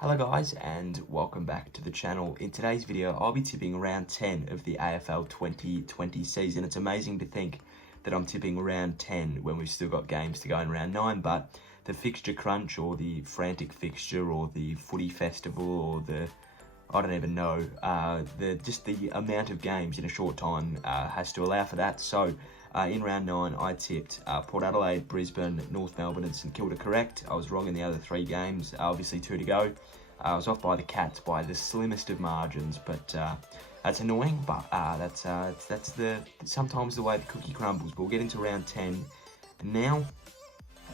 Hello guys and welcome back to the channel. In today's video I'll be tipping round 10 of the AFL 2020 season. It's amazing to think that I'm tipping round 10 when we've still got games to go in round 9, but the fixture crunch or the frantic fixture or the footy festival or the, I don't even know, just the amount of games in a short time has to allow for that. So in round 9 I tipped Port Adelaide, Brisbane, North Melbourne and St Kilda correct. I was wrong in the other 3 games, obviously 2 to go. I was off by the Cats by the slimmest of margins, but that's annoying. But that's sometimes the way the cookie crumbles. But we'll get into round 10 now.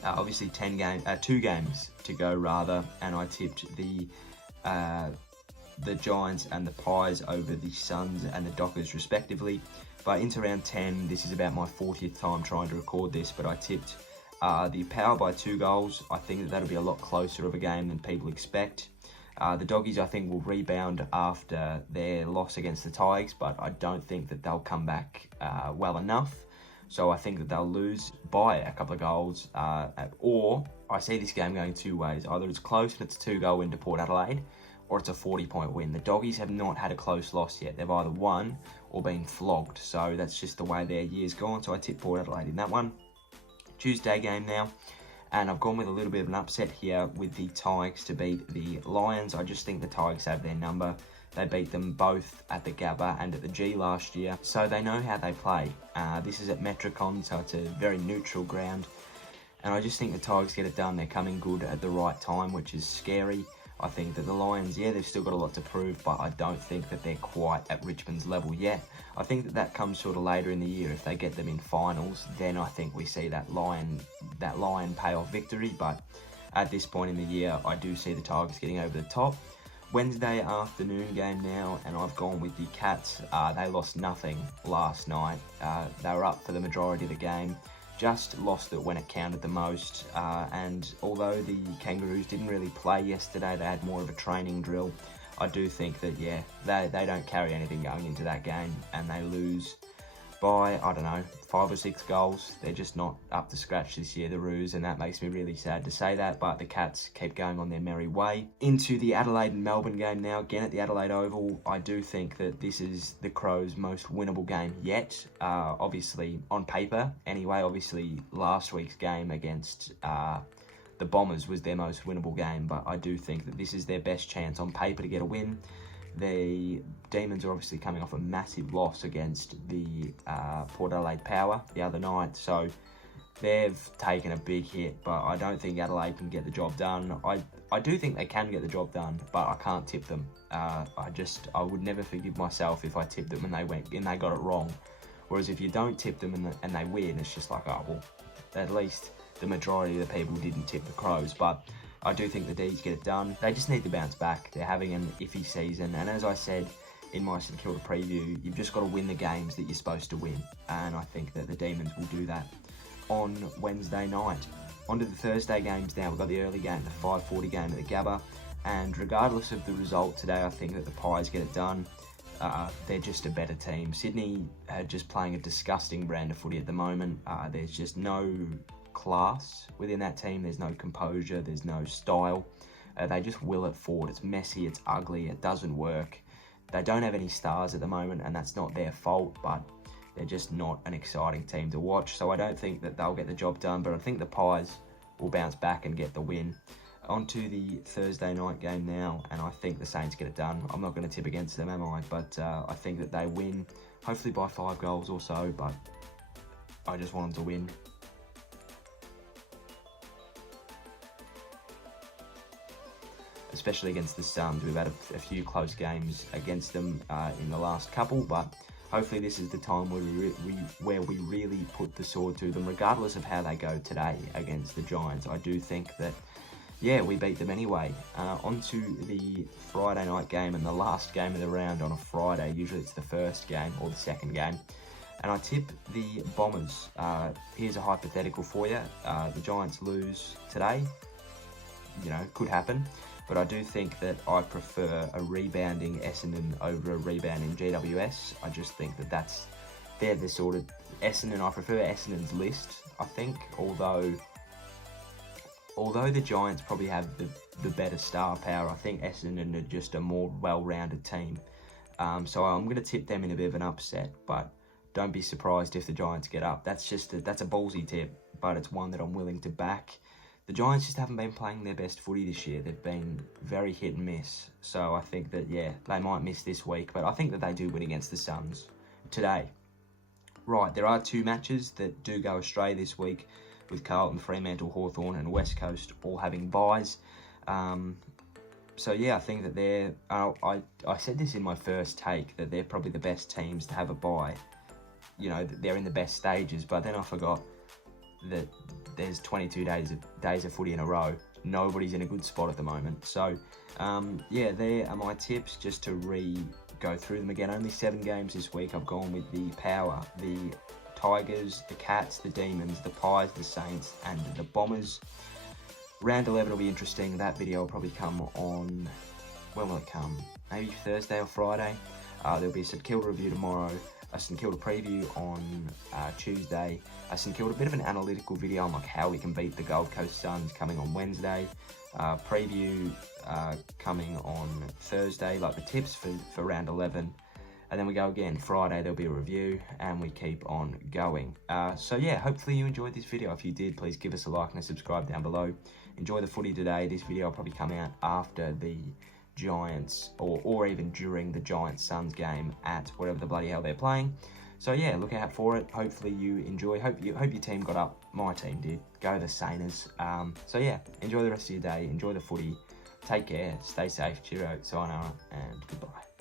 Obviously 2 games to go rather, and I tipped the Giants and the Pies over the Suns and the Dockers respectively. But into round 10, this is about my 40th time trying to record this, but I tipped the Power by 2 goals. I think that'll be a lot closer of a game than people expect. The Doggies, I think, will rebound after their loss against the Tigers, but I don't think that they'll come back well enough. So I think that they'll lose by a couple of goals, or I see this game going 2 ways. Either it's close and it's a 2-goal win to Port Adelaide, or it's a 40-point win. The Doggies have not had a close loss yet. They've either won or been flogged. So that's just the way their year's gone. So I tipped Port Adelaide in that one. Tuesday game now. And I've gone with a little bit of an upset here with the Tigers to beat the Lions. I just think the Tigers have their number. They beat them both at the Gabba and at the G last year. So they know how they play. This is at Metricon, so it's a very neutral ground. And I just think the Tigers get it done. They're coming good at the right time, which is scary. I think that the Lions, yeah, they've still got a lot to prove, but I don't think that they're quite at Richmond's level yet. I think that that comes sort of later in the year. If they get them in finals, then I think we see that Lion payoff victory. But at this point in the year, I do see the Tigers getting over the top. Wednesday afternoon game now, and I've gone with the Cats. They lost nothing last night. They were up for the majority of the game. Just lost it when it counted the most, and although the Kangaroos didn't really play yesterday, they had more of a training drill. I do think that, yeah, they don't carry anything going into that game, and they lose by, I don't know, 5 or 6 goals. They're just not up to scratch this year, the Roos, and that makes me really sad to say that, but the Cats keep going on their merry way. Into the Adelaide and Melbourne game now, again at the Adelaide Oval. I do think that this is the Crows' most winnable game yet, obviously on paper. Anyway, obviously last week's game against the Bombers was their most winnable game, but I do think that this is their best chance on paper to get a win. The Demons are obviously coming off a massive loss against the Port Adelaide Power the other night, so they've taken a big hit, but I don't think Adelaide can get the job done. I do think they can get the job done, but I can't tip them. I would never forgive myself if I tipped them and they got it wrong. Whereas if you don't tip them and they win, it's just like, oh, well, at least the majority of the people didn't tip the Crows. But I do think the D's get it done. They just need to bounce back. They're having an iffy season. And as I said in my St Kilda preview, you've just got to win the games that you're supposed to win. And I think that the Demons will do that on Wednesday night. On to the Thursday games now. We've got the early game, the 5:40 game at the Gabba. And regardless of the result today, I think that the Pies get it done. They're just a better team. Sydney are just playing a disgusting brand of footy at the moment. There's just no class within that team. There's no composure, there's no style. They just will it forward. It's messy, it's ugly, it doesn't work. They don't have any stars at the moment, and that's not their fault, but they're just not an exciting team to watch. So I don't think that they'll get the job done, but I think the Pies will bounce back and get the win. On to the Thursday night game now, and I think the Saints get it done. I'm not going to tip against them, am I? But I think that they win, hopefully by 5 goals or so, but I just want them to win. Especially against the Suns. We've had a few close games against them in the last couple, but hopefully this is the time where we really put the sword to them, regardless of how they go today against the Giants. I do think that, yeah, we beat them anyway. On to the Friday night game and the last game of the round on a Friday. Usually it's the first game or the second game. And I tip the Bombers. Here's a hypothetical for you. The Giants lose today. You know, could happen. But I do think that I prefer a rebounding Essendon over a rebounding GWS. I just think that they're the sort of Essendon. I prefer Essendon's list, I think, although although the Giants probably have the better star power, I think Essendon are just a more well-rounded team. So I'm going to tip them in a bit of an upset, but don't be surprised if the Giants get up. That's a ballsy tip, but it's one that I'm willing to back. The Giants just haven't been playing their best footy this year. They've been very hit and miss. So I think that, yeah, they might miss this week, but I think that they do win against the Suns today. Right, there are 2 matches that do go astray this week, with Carlton, Fremantle, Hawthorn and West Coast all having byes. So yeah, I think that they're, I said this in my first take, that they're probably the best teams to have a bye. You know, they're in the best stages, but then I forgot that there's 22 days of footy in a row. Nobody's in a good spot at the moment. So yeah, there are my tips, just to go through them again. Only 7 games this week. I've gone with the Power, the Tigers, the Cats, the Demons, the Pies, the Saints and the Bombers. Round 11 will be interesting. That video will probably come on, when will it come? Maybe Thursday or Friday. There'll be a St Kilda review tomorrow, a St Kilda preview on Tuesday, a St Kilda bit of an analytical video on like how we can beat the Gold Coast Suns coming on Wednesday, preview coming on Thursday, like the tips for round 11. And then we go again Friday, there'll be a review, and we keep on going. So yeah, hopefully you enjoyed this video. If you did, please give us a like and a subscribe down below. Enjoy the footy today. This video will probably come out after the Giants, or even during the Giants-Suns game at whatever the bloody hell they're playing. So yeah, look out for it. Hopefully you enjoy. Hope your team got up. My team did. Go the Sainers. So yeah, enjoy the rest of your day. Enjoy the footy. Take care. Stay safe. Cheerio. Sayonara. And goodbye.